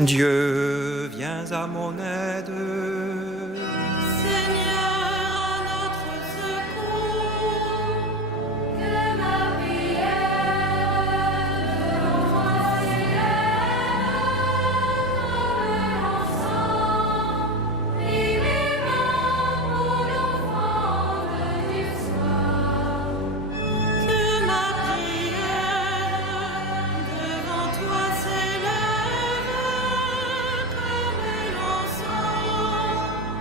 Dieu, viens à mon aide. Seigneur, à notre secours, que ma prière devant toi s'élève comme l'encens, vivement pour l'offrande du soir. Que ma prière devant toi s'élève comme l'encens,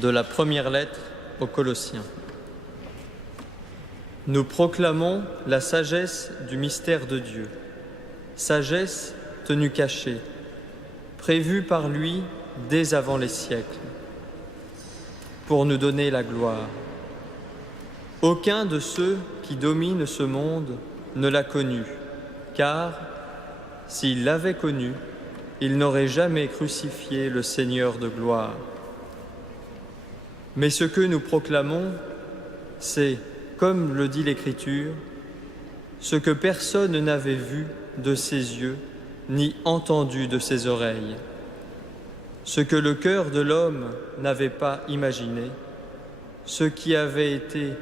De la première lettre aux Colossiens. Nous proclamons la sagesse du mystère de Dieu, sagesse tenue cachée, prévue par lui dès avant les siècles, pour nous donner la gloire. Aucun de ceux qui dominent ce monde ne l'a connu, car s'il l'avait connu, il n'aurait jamais crucifié le Seigneur de gloire. Mais ce que nous proclamons, c'est, comme le dit l'Écriture, ce que personne n'avait vu de ses yeux, ni entendu de ses oreilles, ce que le cœur de l'homme n'avait pas imaginé, ce qui avait été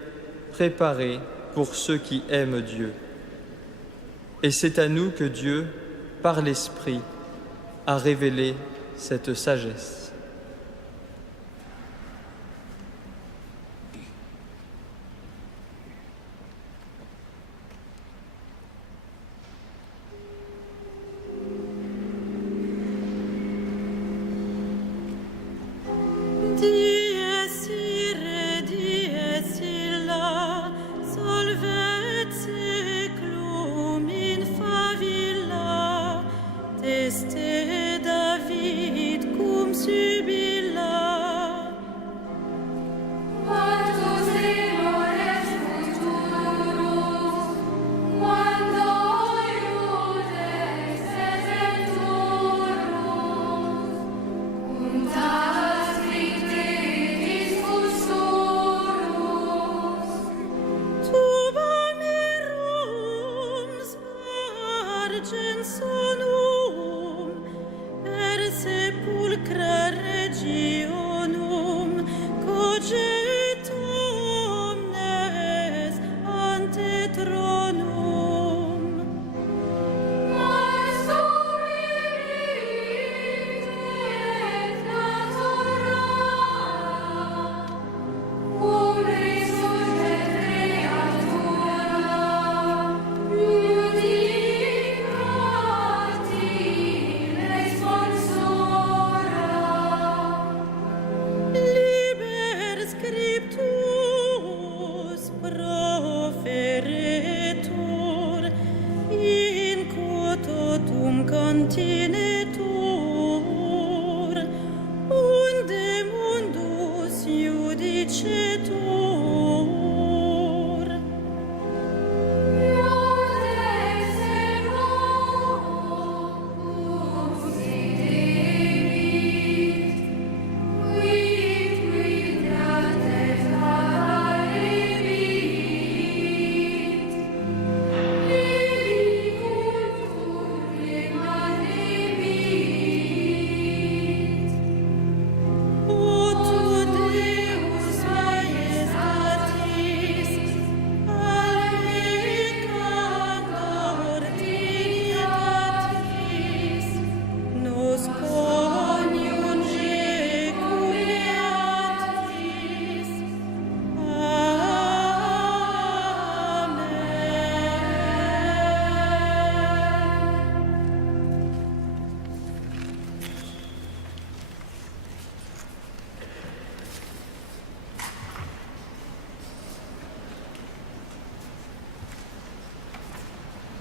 préparé pour ceux qui aiment Dieu. Et c'est à nous que Dieu, par l'Esprit, a révélé cette sagesse.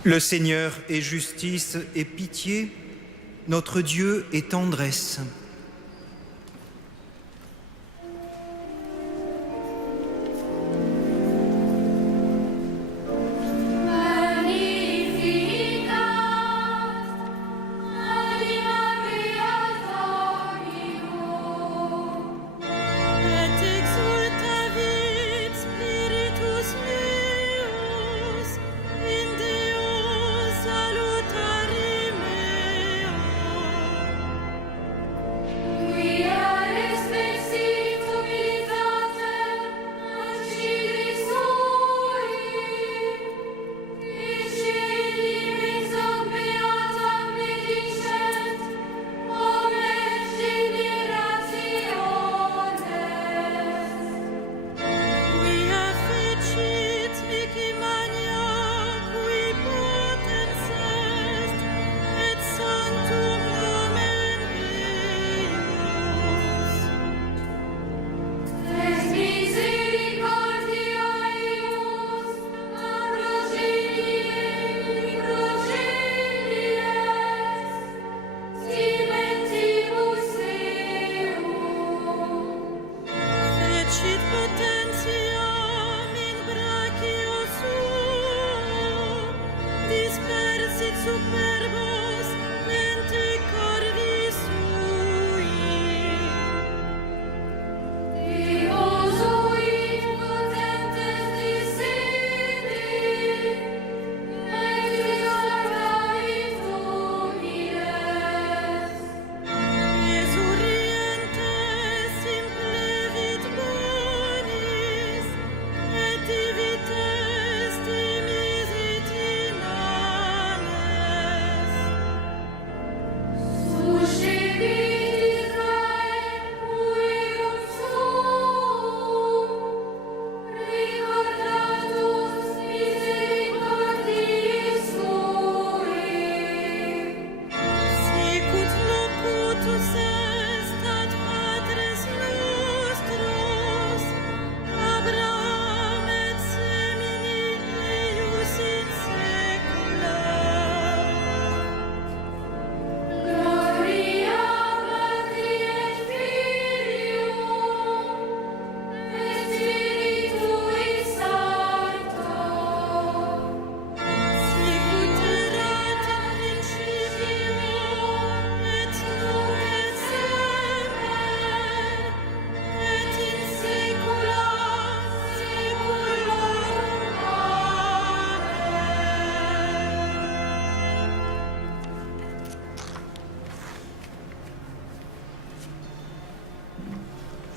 Le Seigneur est justice et pitié, notre Dieu est tendresse.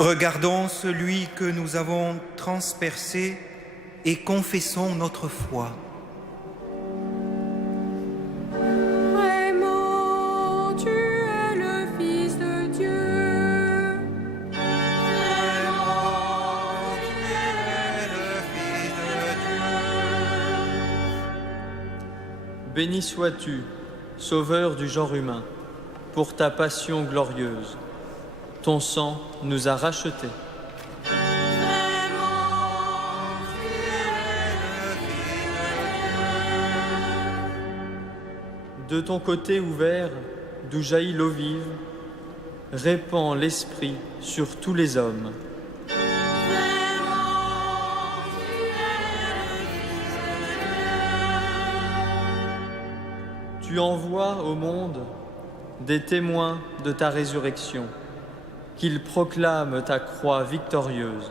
Regardons celui que nous avons transpercé et confessons notre foi. Vraiment, tu es le Fils de Dieu. Vraiment, tu es le Fils de Dieu. Béni sois-tu, Sauveur du genre humain, pour ta passion glorieuse. Ton sang nous a rachetés. De ton côté ouvert, d'où jaillit l'eau vive, répands l'Esprit sur tous les hommes. Tu envoies au monde des témoins de ta résurrection, qu'ils proclament ta croix victorieuse.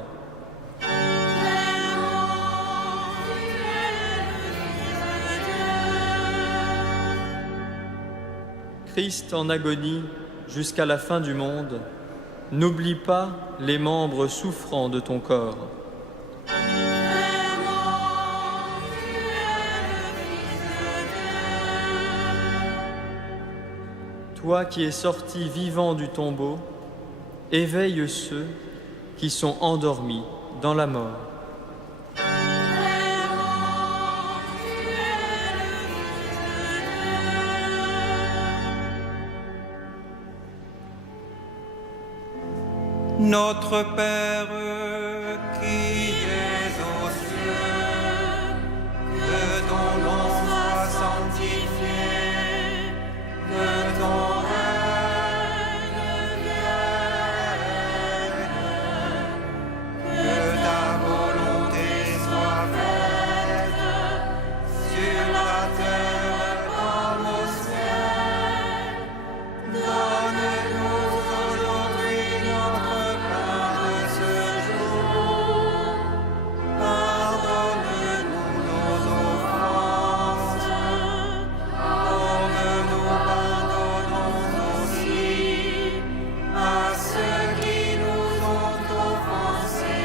Christ en agonie jusqu'à la fin du monde, n'oublie pas les membres souffrants de ton corps. Toi qui es sorti vivant du tombeau, éveille ceux qui sont endormis dans la mort. Notre Père qui es aux cieux, que ton nom soit sanctifié, que ton règne vienne, que ta volonté soit faite sur la terre comme au ciel. Donne-nous aujourd'hui notre pain de ce jour. Pardonne-nous nos offenses, comme nous pardonnons aussi à ceux qui nous ont offensés.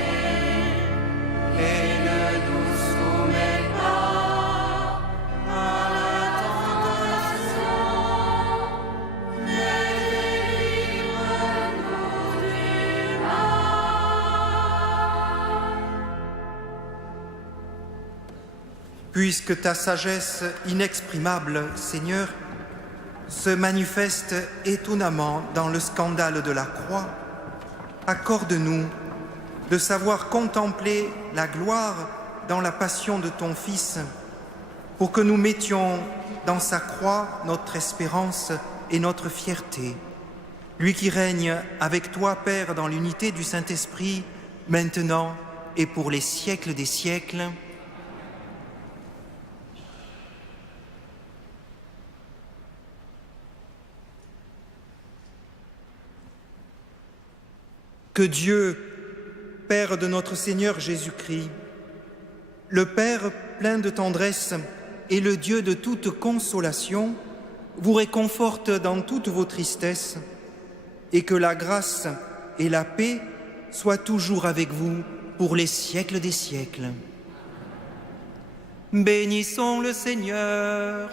Et ne nous soumets pas à la tentation, mais délivre-nous du mal. Puisque ta sagesse inexprimable, Seigneur, se manifeste étonnamment dans le scandale de la croix, accorde-nous de savoir contempler la gloire dans la passion de ton Fils, pour que nous mettions dans sa croix notre espérance et notre fierté. Lui qui règne avec toi, Père, dans l'unité du Saint-Esprit, maintenant et pour les siècles des siècles. Que Dieu, Père de notre Seigneur Jésus-Christ, le Père plein de tendresse et le Dieu de toute consolation, vous réconforte dans toutes vos tristesses, et que la grâce et la paix soient toujours avec vous pour les siècles des siècles. Bénissons le Seigneur.